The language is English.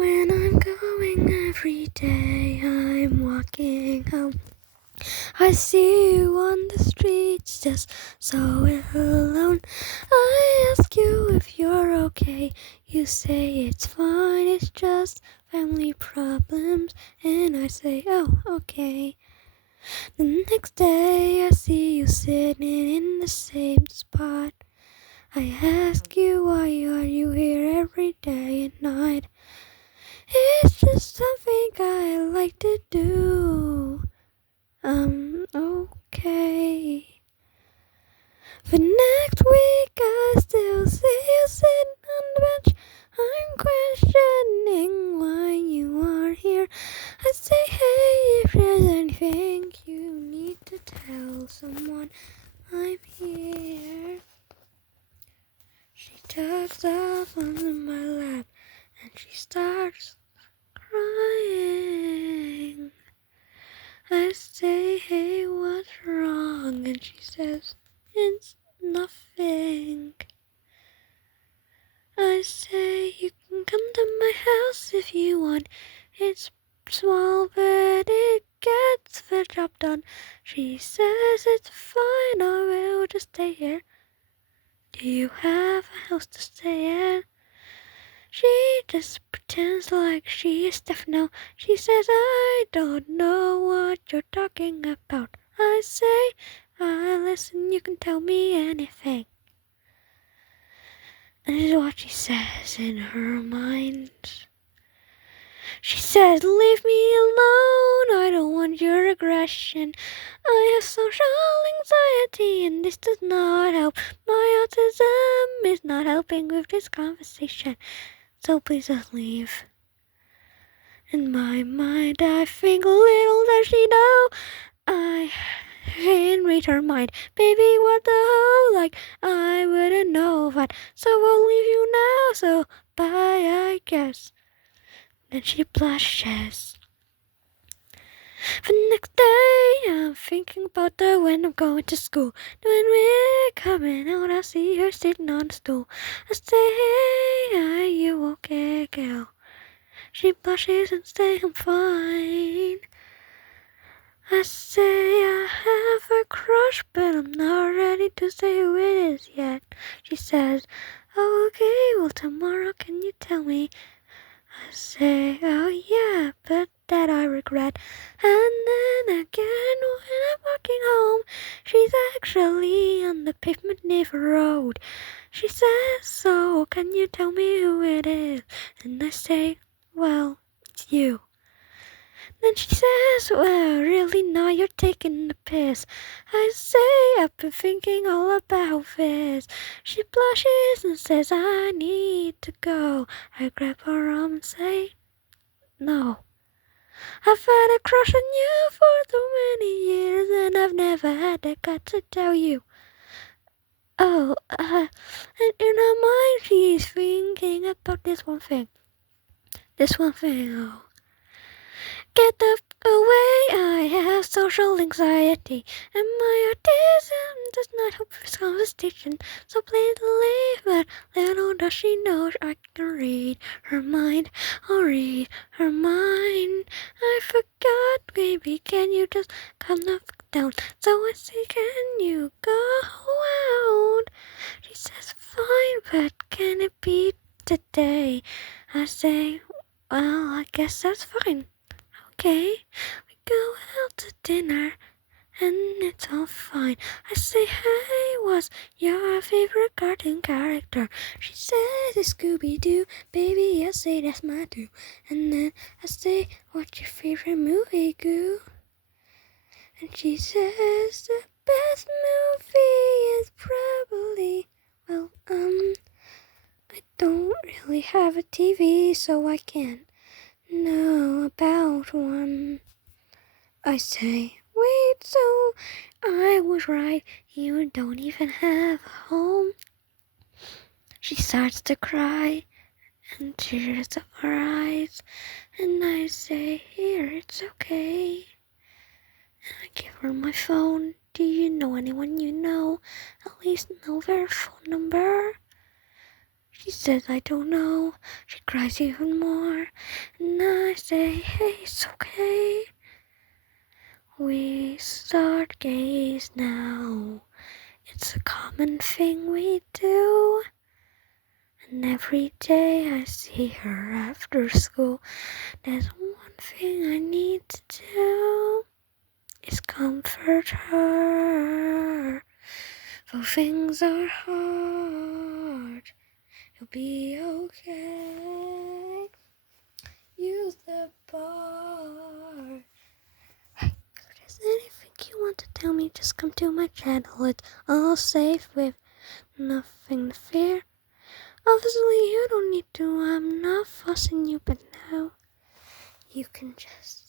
When I'm going every day, I'm walking home. I see you on the streets, just so alone. I ask you if you're okay. You say it's fine, it's just family problems. And I say, oh, okay. The next day, I see you sitting in the same spot. I ask you, why are you here every day and night? It's just something I like to do. Okay. But next week I still see you sitting on the bench. I'm questioning why you are here. I say, hey, if there's anything you need to tell someone, I'm here. She tucks off onto my lap and she starts crying. I say, hey, what's wrong? And she says, it's nothing. I say, you can come to my house if you want. It's small, but it gets the job done. She says, it's fine, I will just stay here. Do you have a house to stay at? She just pretends like she is deaf now. She says, I don't know what you're talking about. I say, listen, you can tell me anything. And this is what she says in her mind. She says, leave me alone, I don't want your aggression. I have social anxiety and this does not help. My autism is not helping with this conversation. So please just leave. In my mind, I think little does she know I can read her mind. Baby, what the hell? Like, I wouldn't know that. So I'll leave you now, so bye, I guess. Then she blushes. The next day, I'm thinking about her when I'm going to school. When we're coming out, I see her sitting on the stool. I say, hey, are you okay, girl? She blushes and says, I'm fine. I say I have a crush, but I'm not ready to say who it is yet. She says, oh, okay, well, tomorrow can you tell me? I say, oh, yeah, but that I regret. And then again, when I'm walking home, she's actually on the pavement near the road. She says, so can you tell me who it is? And I say, well, it's you. Then she says, well, really now you're taking the piss. I say, I've been thinking all about this. She blushes and says, I need to go. I grab her arm and say, no. I've had a crush on you for so many years and I've never had the guts to tell you. Oh, and in her mind she's thinking about this one thing. Oh. Get the away, I have social anxiety, and my autism does not help with conversation. So please leave, but little does she know I can read her mind. I'll read her mind. I forgot, baby, can you just calm the fuck down? So I say, can you go out? She says, fine, but can it be today? I say, well, I guess that's fine. Okay, we go out to dinner and it's all fine. I say, hey, what's your favorite cartoon character? She says it's Scooby-Doo. Baby, I say that's my too. And then I say, what's your favorite movie, Goo? And she says the best movie is probably, well, I don't really have a TV, so I can't know about one. I say, wait, so I was right, you don't even have a home. She starts to cry and tears of her eyes, and I say, here, it's okay. And I give her my phone. Do you know anyone you know? At least know their phone number? She says, I don't know. She cries even more. And I say, hey, it's okay. We start gaze now. It's a common thing we do. And every day I see her after school. There's one thing I need to do. Is comfort her. Though things are hard, you'll be okay. Use the bar. Hey, if there's anything you want to tell me, just come to my channel. It's all safe with nothing to fear. Obviously, you don't need to. I'm not fussing you, but now you can just